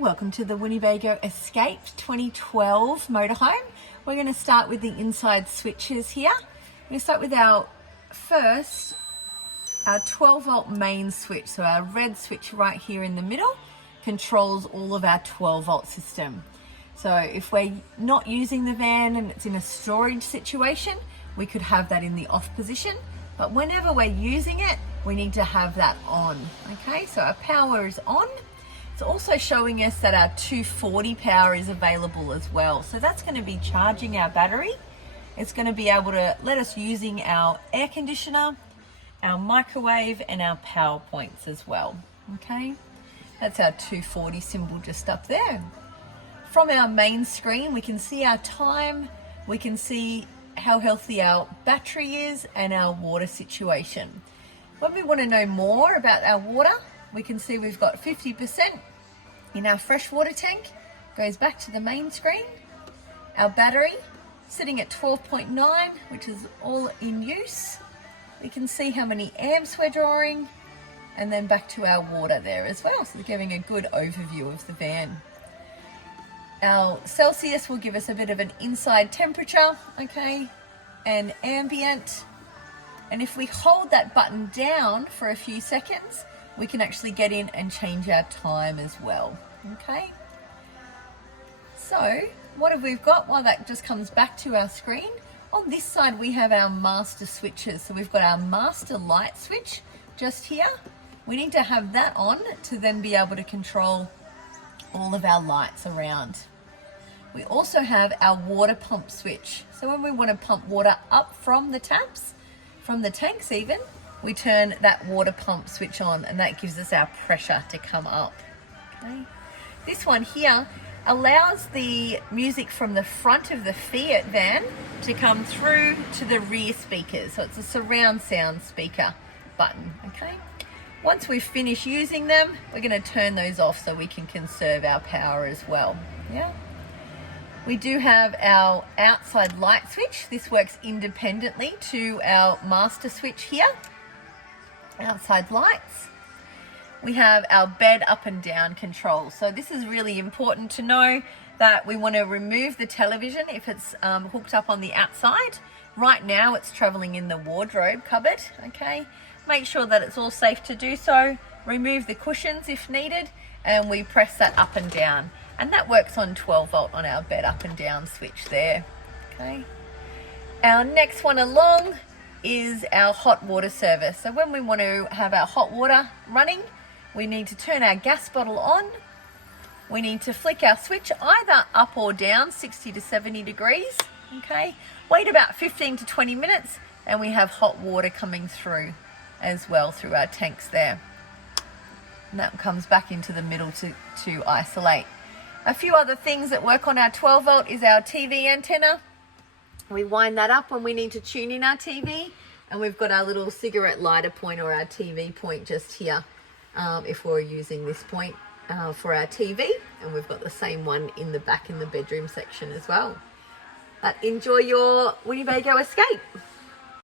Welcome to the Winnebago Escape 2012 motorhome. We're going to start with the inside switches here. We're going to start with our 12 volt main switch. So our red switch right here in the middle controls all of our 12 volt system. So if we're not using the van and it's in a storage situation, we could have that in the off position. But whenever we're using it, we need to have that on. Okay, so our power is on. It's also showing us that our 240 power is available as well. So that's going to be charging our battery. It's going to be able to let us using our air conditioner, our microwave, and our power points as well. Okay, that's our 240 symbol just up there. From our main screen, we can see our time. We can see how healthy our battery is and our water situation. When we want to know more about our water, we can see we've got 50% in our freshwater tank. Goes back to the main screen. Our battery sitting at 12.9, which is all in use. We can see how many amps we're drawing, and then back to our water there as well. So giving a good overview of the van. Our Celsius will give us a bit of an inside temperature, okay, and ambient. And if we hold that button down for a few seconds, we can actually get in and change our time as well. Okay, so what have we got? Well, that just comes back to our screen. On this side we have our master switches. So we've got our master light switch just here. We need to have that on to then be able to control all of our lights around. We also have our water pump switch. So when we want to pump water up from the taps, from the tanks even, we turn that water pump switch on, and that gives us our pressure to come up. Okay. This one here allows the music from the front of the Fiat van to come through to the rear speakers. So it's a surround sound speaker button. Okay. Once we finish using them, we're going to turn those off so we can conserve our power as well. Yeah. We do have our outside light switch. This works independently to our master switch here. Outside lights. We have our bed up and down control. So this is really important to know that we want to remove the television if it's hooked up on the outside. Right now it's traveling in the wardrobe cupboard. Okay, make sure that it's all safe to do so. Remove the cushions if needed, and we press that up and down, and that works on 12 volt on our bed up and down switch there. Okay, our next one along is our hot water service. So when we want to have our hot water running, we need to turn our gas bottle on. We need to flick our switch either up or down 60 to 70 degrees. Okay, wait about 15 to 20 minutes, and we have hot water coming through as well through our tanks there. And that comes back into the middle to isolate. A few other things that work on our 12 volt is our TV antenna. We wind that up when we need to tune in our TV, and we've got our little cigarette lighter point or our TV point just here if we're using this point for our TV, and we've got the same one in the back in the bedroom section as well. But enjoy your Winnebago Escape.